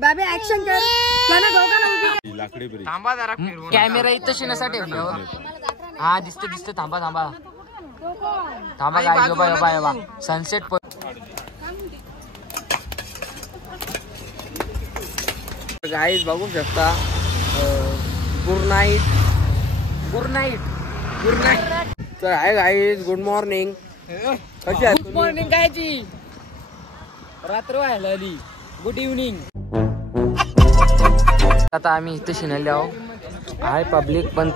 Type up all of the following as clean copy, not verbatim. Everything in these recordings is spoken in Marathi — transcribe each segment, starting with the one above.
बाबे ऍक्शन कर. थांबा जरा कॅमेरा इथं शिण्यासाठी हा दिसते दिसते. थांबा थांबा थांबा काय बाबा सनसेट गाईज बघू शकता. Good night good night good night. तर आहे गाईज गुड मॉर्निंग. कशी आहे? गुड मॉर्निंग कायची रात्र व्हायला आली. Good evening. आता आम्ही इथे शिनायला आहोत. आहे पब्लिक पण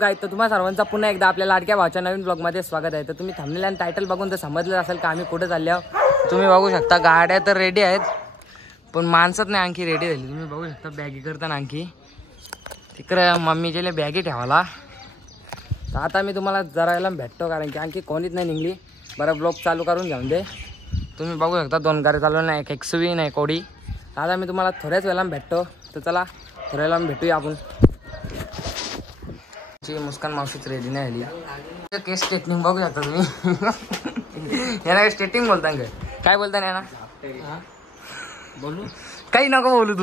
गाईड. तर तुम्हा सर्वांचा पुन्हा एकदा आपल्या लाडक्या भावाच्या नवीन ब्लॉग मध्ये स्वागत आहे. तर तुम्ही थंबनेल आणि टायटल बघून तर समजलं असेल का आम्ही कुठे चालले आहोत. तुम्ही बघू शकता गाड्या तर रेडी आहेत पण माणसात नाही आणखी रेडी झाली. तुम्ही बघू शकता बॅगी करताना आणखी तिकडे मम्मीचे बॅगी ठेवायला. तर आता मी तुम्हाला जरा याला भेटतो कारण की आणखी कोणीच नाही निघली. बरं ब्लॉग चालू करून घेऊन दे. तुम्ही बघू शकता 2 गाड्या चालू नाही, एक XUV नाही कोडी. तर आता मी तुम्हाला थोड्याच वेळेला भेटतो. तर चला थोड्या वेळेला भेटूया आपण. मुस्कान मावशीच रेडी नाही आली. केस स्ट्रेटनिंग बघू शकता तुम्ही. याला स्ट्रेटिंग बोलता काय बोलता ना बोलू काही नको बोलू.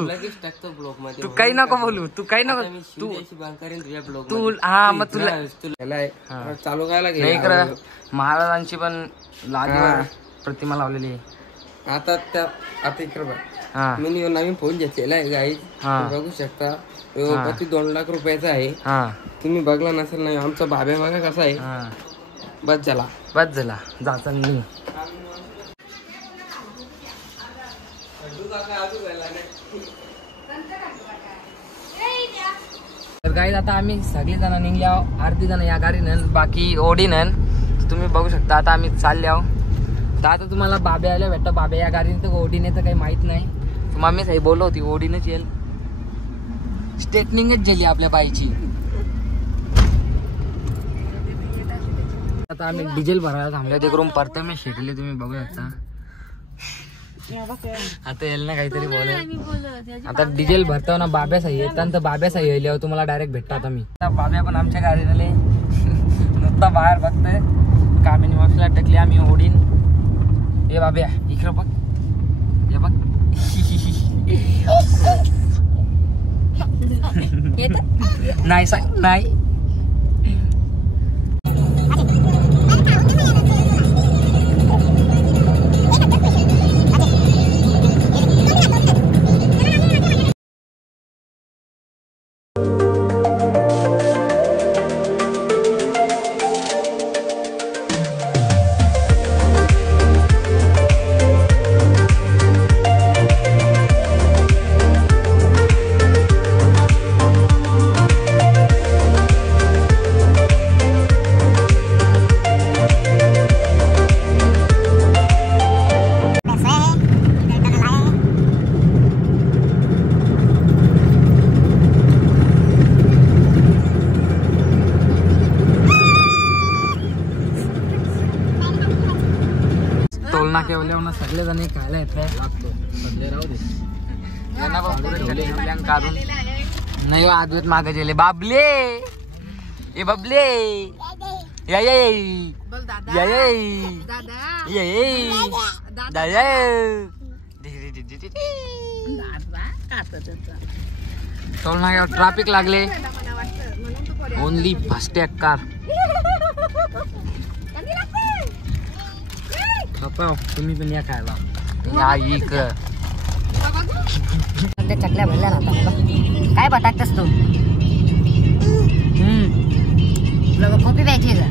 तू काही नको बोलू. तू काही नको तू हा मग तुला चालू करायला नाही कर. महाराजांची पण लागे प्रतिमा लावलेली आहे. आता इकडे बघ मी नवीन फोन घेतलेला आहे गाईज. बघू शकता 2 लाख रुपयाचा आहे. तुम्ही बघला नसेल नाही. आमचा बाब्या बघा कसा आहे. बस झाला जाता नाही. तर गाईज आता आम्ही सगळी जण निघले आहो. अर्धी जण या गाडीनं बाकी ओढीनं. तुम्ही बघू शकता आता आम्ही चालले आहो. तर आता तुम्हाला बाब्या आल्या भेटतो. बाब्या या गाडीने तर ओढीने तर काही माहित नाही. मम्मी साहेब बोलत होती ओढीनेच येईल. स्ट्रेटनिंगच झाली आपल्या बाईची. आता आम्ही डिझेल भरायला थांबले तिकडून परत मी शिकले. तुम्ही बघू शकता आता येईल ना काहीतरी बोल. आता डिझेल भरतो ना बाब्या साई येतात. तर बाब्या साई येईल तुम्हाला डायरेक्ट भेटतो. आता मी बाब्या पण आमच्या गाडीने नुसता बाहेर बघतोय. कामिनी मावशीला टकली आम्ही ओढीन. ए बाब्या इकडं बघ. हे बघ नाही सांग नाही. टोलना केवल्या सगळे जण खायला येत काढून नाही. आदवेत मागे गेले बाबले. ए बाबले या टोलना ट्रॅफिक लागले. Only FASTag car. तुम्ही पण या खायला चकल्या भरल्या ना. काय बटाकतस तू. कॉफी प्यायची का.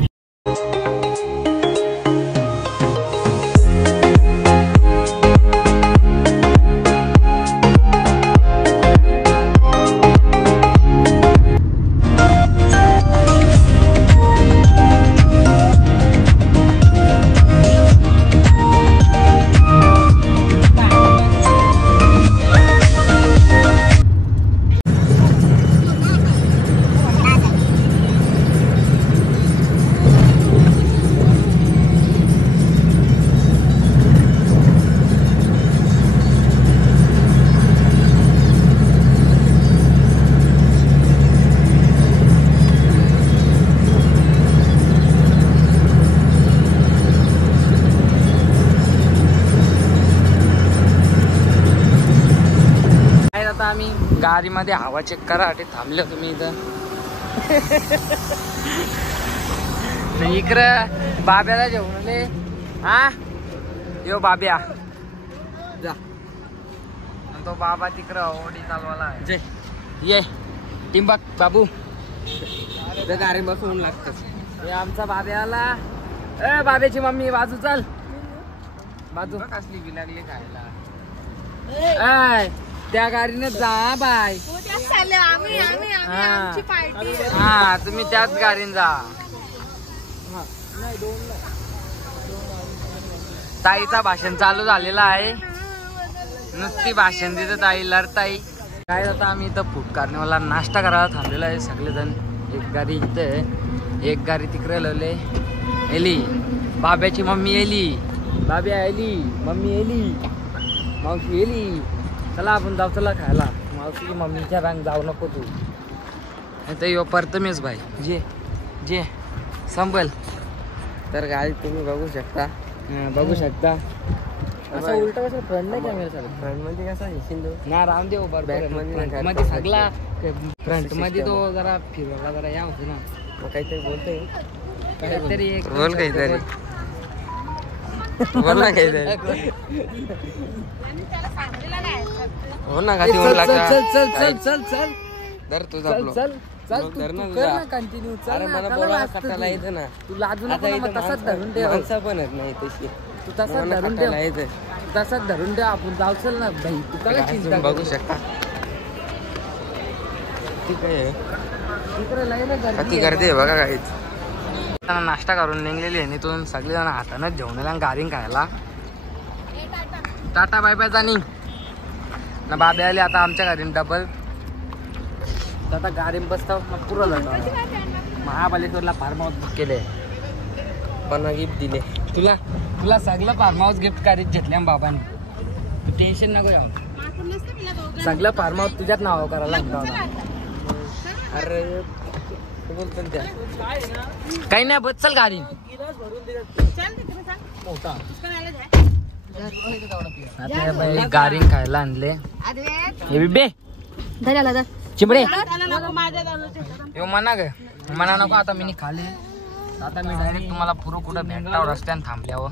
गाडीमध्ये हवा चेक करा थांबले तुम्ही इथं. इकडं बाब्याला जेवण आले. हा यो बाब्या जा. तो बाबा तिकडं ओढी चालवाला ये. टिंबक बाबू गाडी बसवून लागत. हे आमचा बाब्याला. ए बाब्याची मम्मी बाजू चाल. बाजू कसली बी लागली खायला. त्या गाडीने जा बाय. हा तुम्ही त्याच गाडीने जा. ताईचा भाषण चालू झालेला आहे. नुसती भाषण देत ताई लढताई. काय आता आम्ही इथं फूड कार्निवलला नाश्ता करायला थांबलेला आहे सगळेजण. एक गाडी इथं एक गाडी तिकडे लावले. एली बाब्याची मम्मी एली. बाब्या एली मम्मी एली मावशी एली. चला आपण जाऊ चला खायला. मावशी मम्मीच्या रंग जाऊ नको तू. तर यो परतमेश भाई जे जे संभल. तर गाडी तुम्ही बघू शकता. असं उलट कसं फ्रंट नाही कॅमेरा चालत. फ्रंट मध्ये कसा ना रामदेव बरोबर मध्ये सगळा. फ्रंट मध्ये तो जरा फिरवला जरा या होतो ना. काहीतरी बोलतोय काहीतरी बोल काहीतरी बोल ना काहीतरी. हो ना का चल चल चल चल चल धर तुझा चल चल धर ना कंटिन्यू. अरे मला बोला कटाला येतं ना. तू लाजू नका. तसाच धरून ठेव. माणसं पण नाही तशी. तू तसाच धरून ठेव. तसाच धरून ठेव. आपण जाऊ चल ना भाई. तू काय चिंता बघू शकता. ठीक आहे किती गर्दी आहे बघा. काहीच नाश्ता करून निघलेली आहे. तिथून सगळेजण हातानंच घेऊन आला गाडी खायला. टाटा बाय बाय जाणी ना. बाबे आले आता आमच्या गाडीने डबल. आता गाडीत बसता मग पुरं जातो. महाबलेश्वरला फार्म हाऊस बुक केले. पण गिफ्ट दिले तुला. तुला सगळं फार्म हाऊस गिफ्ट काढीत घेतल्या बाबांनी. तू टेन्शन नको जाऊ. सगळं फार्म हाऊस तुझ्याच नाव करायला लागतं. अरे बोलतो त्या काही नाही बस चल गाडी. गाडी खायला आणले. चिमडे येऊ म्हणा ग म्हणा नको. आता मी खाली. आता मी डायरेक्ट तुम्हाला पुरं कुठं भेटतावर रस्त्याने थांबल्यावर.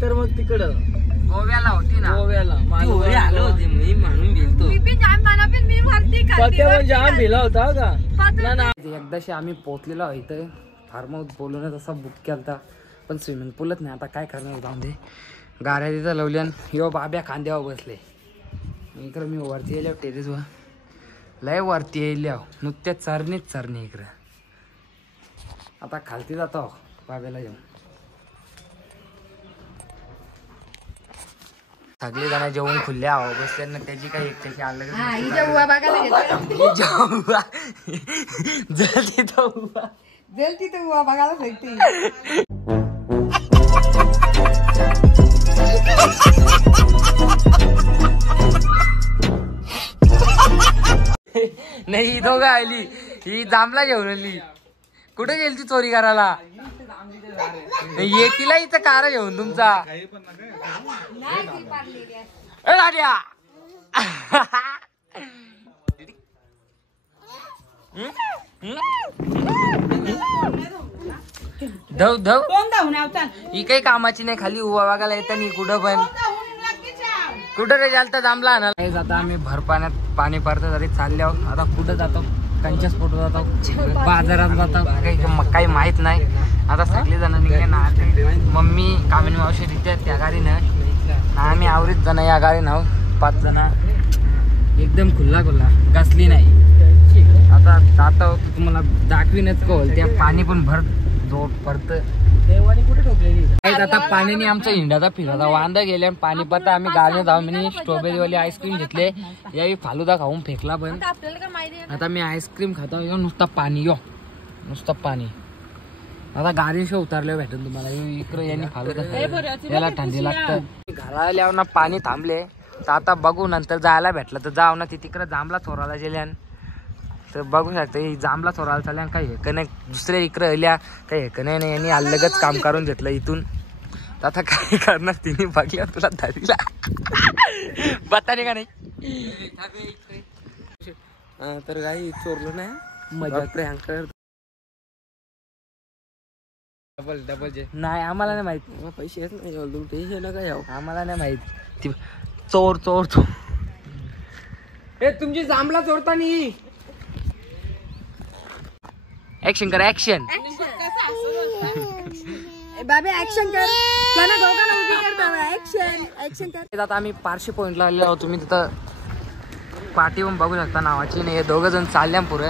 तर मग तिकडं गोव्याला होती ना. गोव्याला आलो होते मी म्हणून गेलतो. जाम भिला होता का. एकदाशी आम्ही पोहोचलेलो इथं फार्म हाऊस बोलून तसा बुक केलता. पण स्विमिंग पूलच नाही. आता काय करणार जाऊन दे. गाड्या तिथं लावल्या. यो बाब्या खांद्यावर बसले. इकडं मी वरती येल्यावर टेरेसवर लय वरती येल्यावर नुकत्या चरणीच चरणी इकडं. आता खालती जातो बाब्याला येऊन. सगळे जण जेवून खुले आहो बसल्यानं त्याची काही एकट्याची अलग जेल तिथे बघायला भेटते. नाही ही दोघं आली, ही जांभला घेऊन आली. कुठे गेली ती चोरी करायला? येतीला इथं कार घेऊन तुमचा. ए लाड्या. धव धव ही काही कामाची नाही. खाली उभा बघायला येतं नाही कुठं पण. कुठं रे चालतं जांभला ना. आता आम्ही भर पाण्यात पाणी पडतं तरी चालले आहोत. आता कुठं जातो? कंच्या स्पोट जातो, बाजारात जातो, काही माहित नाही. आता सगळे जण निघले ना. मम्मी कामिनी मावशी तिथे त्या गाडीनं, आम्ही आवरीत जण या गाडीनं आहोत 5 जण. एकदम खुल्ला घासली नाही. आता जातो तुम्हाला दाखवीनच कळलं. त्या पाणी पण भर जोर पडतं. आता पाण्याने आमच्या हिंडाचा फिराचा वांदा गेले. पाणी पडता आम्ही गाडीने जाऊ. मी स्ट्रॉबेरी वाली आईस्क्रीम घेतले. यावेळी फालुदा खाऊन फेकला. पण आता मी आईस्क्रीम खातो. नुसतं पाणी नुसतं पाणी. आता गाडीशिवाय उतरले भेटून तुम्हाला. इकडे यांनी फालुदा याला थंडी लागतं. घराला आल्यावर ना पाणी थांबले. तर आता बघू नंतर जायला भेटलं तर जाऊ ना. ती तिकडे जांभला चोराला गेल्यान तर बघू शकता. ही जांभला चोराला चालल्या. काही हे नाही दुसऱ्या इकडे आल्या. काही हे नाही. यांनी अलगच काम करून घेतलं इथून. तर आता काय करणार? तिने बघल्या तुला धरीला बताने का नाही. तर काही चोरलो नाही. मजा प्रियांकर डबल जे नाही. आम्हाला नाही माहित. पैसे येत नाही. टेन्शन काय आम्हाला नाही माहित. चोर चोर चोर. ए तुमची जांभला चोरतानी. ऍक्शन कर ऍक्शन. बाबे ऍक्शन कर. ऍक्शन कर. आता आम्ही पारशी पॉइंटला आलेलो आहोत. तुम्ही तिथं पाठी पण बघू शकता नावाची. नाही हे दोघं जण चालल्या पुढे.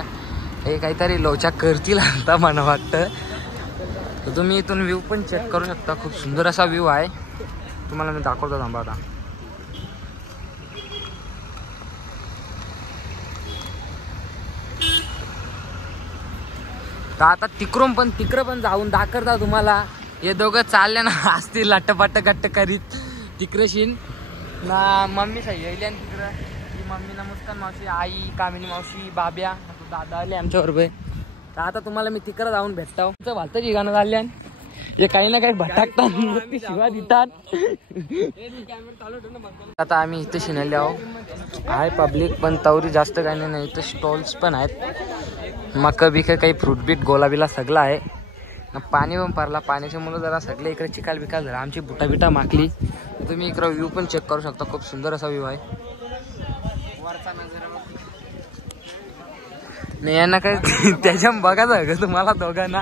हे काहीतरी लोचा करतील आता मला वाटतं. तर तुम्ही इथून व्ह्यू पण चेक करू शकता. खूप सुंदर असा व्ह्यू आहे. तुम्हाला मी दाखवतो थांबा आता. तर आता तिकडं पण जाऊन दाखवता तुम्हाला. हे दोघं चालले ना असतील लट्टपट्ट गट्ट करीत तिकडशीन ना. मम्मी सही येईल तिकडं. ती मम्मी ना मुस्कान मावशी, आई, कामिनी मावशी, बाब्या, दादा आले आमच्या बरोबर. तर आता तुम्हाला मी तिकडं जाऊन भेटतो. भालताची गाणं झाल्या. हे काही ना काही भटकतात शिवा देतात. आता आम्ही इथे शिनाले आहोत. आहे पब्लिक पण तवरी जास्त काही नाही. इथे स्टॉल्स पण आहेत. मका बिक काही फ्रूट बीट गोलाबीला सगळं आहे. पाणी पण पडला. पाण्याच्या मुलं जरा सगळे इकडे चिकाल बिकाल झाला. आमची बुटा बिटा माकली. तुम्ही इकडं व्ह्यू पण चेक करू शकता. खूप सुंदर असा व्ह्यू आहे. नाही यांना काय त्याच्या बघायचं का तुम्हाला दोघांना.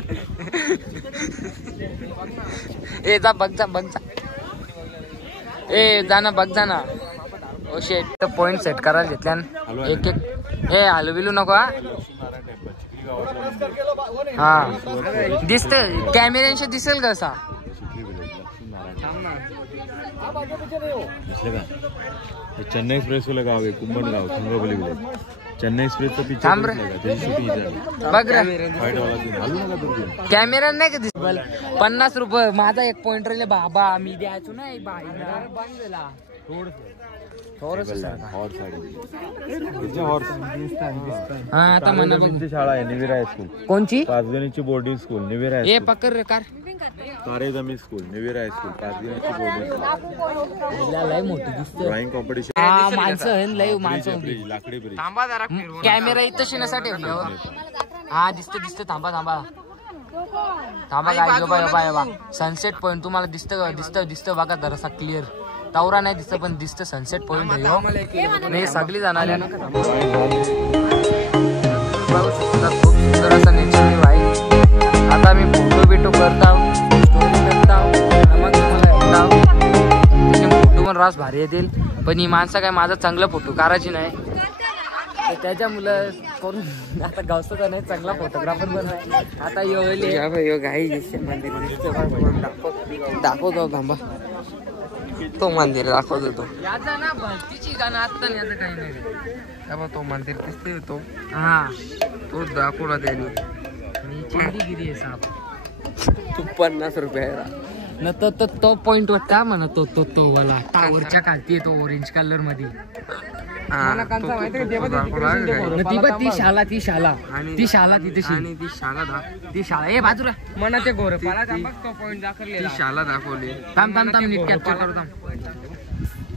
ए जा बघ जा. ए जा ना बघ जा ना. ओ शेट पॉइंट सेट करायला घेतल्या एक एक. ए हलू बिलू नको. हा दिसत कॅमेऱ्यांशी दिसेल कसा. चेन्नई एक्सप्रेस वाला गाव आहे कुंभणगाव थंगोबली विलेज. चेन्नई एक्सप्रेसचं पिक्चर बघ कॅमेरा नाही का दिसत. 50 रुपये माझा 1 पॉइंट राहिले बाबा. मी द्यायचो नाही बाईला. शाळा आहे निविरा हायस्कूल. कोणची? पाचगणीची बोर्डिंग स्कूल निविरा हे पकड रे कार. तारेजमी स्कूल निविरा हायस्कूल पाचगणीची बोर्डिंग स्कूल. लय मोठी दिसते. ड्रॉइंग कॉम्पिटिशन माणसं लय माणसं. लाकडी ब्रिज. कॅमेरा इथं शिण्यासाठी हा दिसते. थांबा बाय सनसेट पॉइंट तुम्हाला दिसतं बघा जरासा क्लिअर. तावरा नाही दिसत पण दिसतं सनसेट पॉइंट आहे. मी सगळी जाणार आहे. खूप सुंदर असा नेचर व्ह्यू आहे. आता मी फोटो बिटो करताव, स्टोरी करताव. मग तुम्हाला फोटो पण रास भारी येतील. पण ही माणसं काय माझा चांगला फोटो काढायची नाही. तर त्याच्यामुळं करून आता गावचा नाही चांगला फोटोग्राफर पण आहे. आता यो घाई दाखवतो थांबा. तो मंदिर दाखवतो तो. याचा ना भक्तीची गाणं आता नाही. याचं काही नाही. तो मंदिर दिसतोय तो. हा तो दाखवला त्याने. चिंगीगिरी आहे साप. 50 रुपये न तो पॉइंट वाटता म्हणा तो वाला टावरच्या खालती तो ऑरेंज कलर मध्ये. ती शाला तिथे ती शाला ए बाजूला म्हणा ते गोर तो पॉइंट दाखवले ती शाला दाखवली. थांब नीट कॅप्चर करू थांब.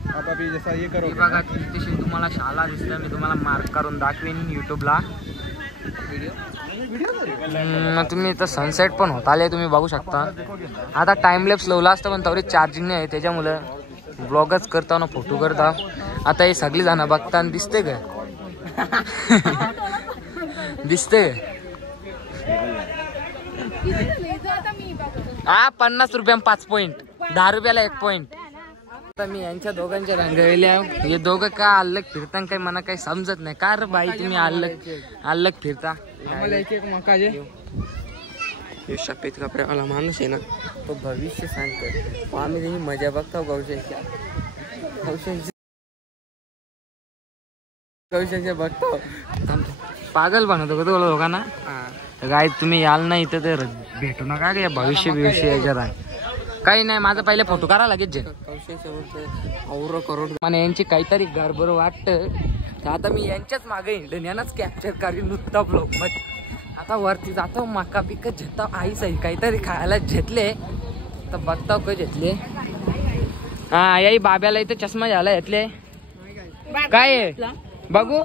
बघा तिथे तुम्हाला शाला दिसलं. मी तुम्हाला मार्क करून दाखवीन युट्यूबला. तुम्ही इथं सनसेट पण होत आले तुम्ही बघू शकता. आता टाइमलेप्स लावला असतं पण तरी चार्जिंग नाही आहे त्याच्यामुळं ब्लॉगच करता ना फोटो करता. आता हे सगळी जण बघता दिसते का दिसते हा 50 रुपया 5 पॉइंट 10 रुपयाला 1 पॉइंट. आता मी यांच्या दोघांच्या रंगवल्या. हे दोघं का अलग फिरता काही मला काही समजत नाही. का रे बाई तुम्ही अलग फिरता. सफेद कपड्यावाला माणूस आहे ना तो भविष्य सांगतो. आम्ही त्याची मजा बघतो भविष्याच्या बघतो. पागल बनवतो का तुला लोकांना. काय तुम्ही याल नाही इथं तर भेटू नका का भविष्य याच्यात आहे. काही नाही माझा पहिले फोटो काढा लागेल करोड मला यांची काहीतरी गडबड वाटतं. आता मी यांच्याच मागे हिंडन यांनाच कॅप्चर करीन नुसता ब्लॉग मध्ये. आता वरती जातो मका पिकत घेतो. आई सही काहीतरी खायला घेतले तर बघताव का घेतले. हा याही बाब्याला इथं चष्मा झाला घेतले. काय आहे बघू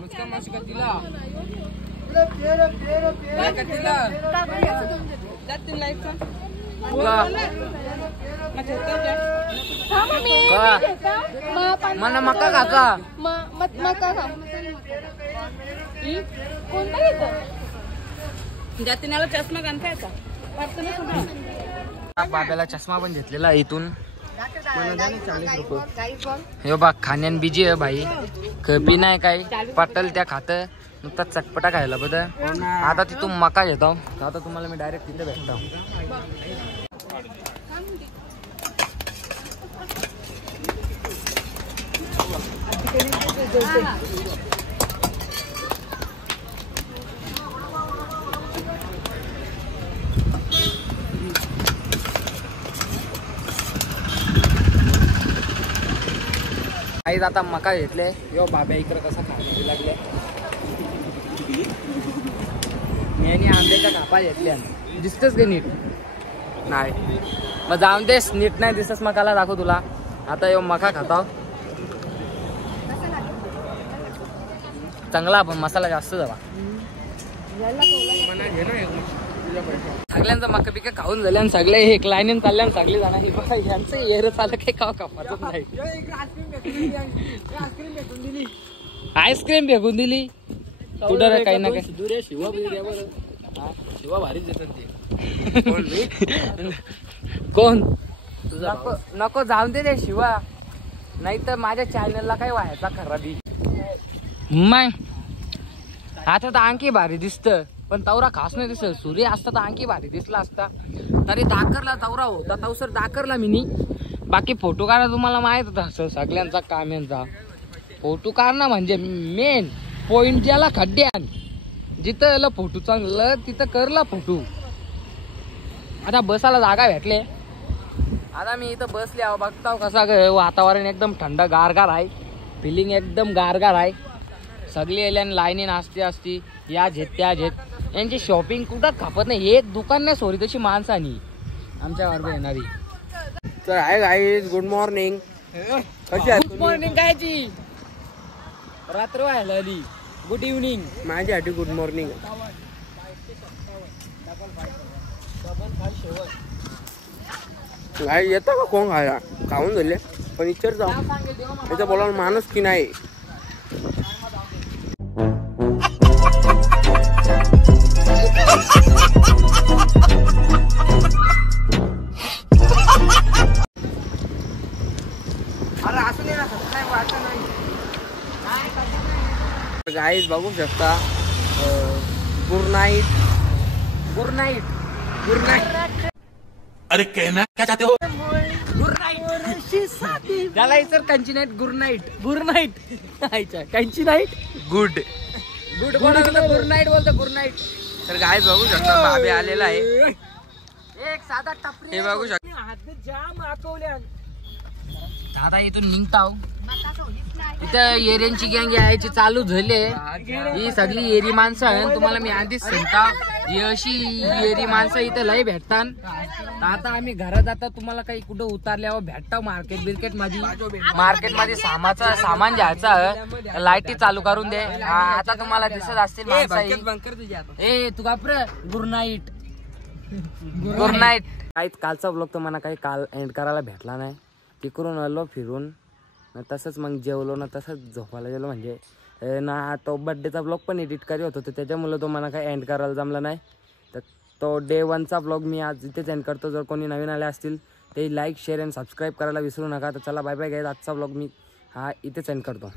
मला मका काका चष्मा घालता. बाब्याला चष्मा पण घेतलेला इथून. हे बघ खाण्यान बिजी आहे भाई. कपी नाही काही पटल त्या खात नुसता चटपटा खायला बघ. आता तिथून मका घेतो. आता तुम्हाला मी डायरेक्ट तिथे भेटतो. काहीच आता मका घेतले. यो बाब्या इकडे कसा खायला लागले. मी आंब्याच्या कापा घेतल्या दिसतच का नीट नाही. मग जाऊन देस नीट नाही दिसतच मकाला दाखव तुला. आता यो मका खाता चांगला पण मसाला जास्त झाला. सगळ्यांचा मका पिका खाऊन झाले आणि सगळे एक लाईन चालले आणि सगळे जाणार. बघा यांचं एअर चाललं काही कापाच नाही. आईस्क्रीम फेकून दिली कुठं काही ना काही. शिवा भारीच देतात ते. कोण नको जाऊन दे शिवा. नाही तर माझ्या चॅनलला काही व्हायचा खराबी. मग आता तर आणखी भारी दिसत पण तवरा खास नाही दिसत. सूर्य असता तर आणखी भारी दिसला असता. तरी दाखरला तवरा होता तवसर दाखरला मी. बाकी फोटो काढा तुम्हाला माहित होता सगळ्यांचा काम्यांचा. फोटो काढणं म्हणजे मेन पॉइंट ज्याला खड्ड्यान जिथं फोटो चांगलं तिथं करला फोटो. आता बसाला जागा भेटले. आता मी इथं बसले बघताव कसा वातावरण एकदम थंड गारगार आहे. फिलिंग एकदम गारगार आहे. सगळी एल्यान लाईनीन असती या झेत त्या झेत. यांची शॉपिंग कुठं खापत नाही. एक दुकान नाही सोरी तशी माणसानी आमच्या बरोबर येणारी. तर आहे guys good morning. Good morning कायची रात्र व्हायला आली. गुड इव्हनिंग माझ्यासाठी गुड मॉर्निंग. गाई येतं का कोण खायला खाऊन झाले पण इच्छर जाऊ याचा बोलायला माणूस की नाही. गाईज बघू शकता. Good night good night good night. अरे कहना क्या चाहते हो. गुड नाईट त्याला sir Kanchi night good night good night Kanchi night good good good night बोलतो गुड नाईट. तर गाईज बघू शकता बाबे आलेला आहे. हे बघू शकता दादा इथून निघताव. इथं एरियांची गँग यायची चालू झाली. ही सगळी एरी माणसं आहे. तुम्हाला मी आधीच सांगता ही अशी एरी माणसं इथं लय भेटतात. आता आम्ही घरात जाता तुम्हाला काही कुठं उतारल्यावर भेटता मार्केट मध्ये सामान घ्यायचं. लाईटी चालू करून दे. आता तुम्हाला दिसत असतील माणसं. ए तू घाबर गुड नाईट. काहीच कालचा ब्लॉग तर मला काही काल एंड करायला भेटला नाही. तिकडून आलो फिरून तसंच मग जेवलो ना तसंच झोपायला गेलो. म्हणजे ना तो बड्डेचा ब्लॉग पण एडिट करत होतो तर त्याच्यामुळे तो मला काही एंड करायला जमला नाही. तर तो डे 1चा ब्लॉग मी आज इथेच एंड करतो. जर कोणी नवीन आले असतील ते लाईक शेअर आणि सबस्क्राईब करायला विसरू नका. तर चला बाय बाय गाईज. आजचा ब्लॉग मी इथेच एंड करतो.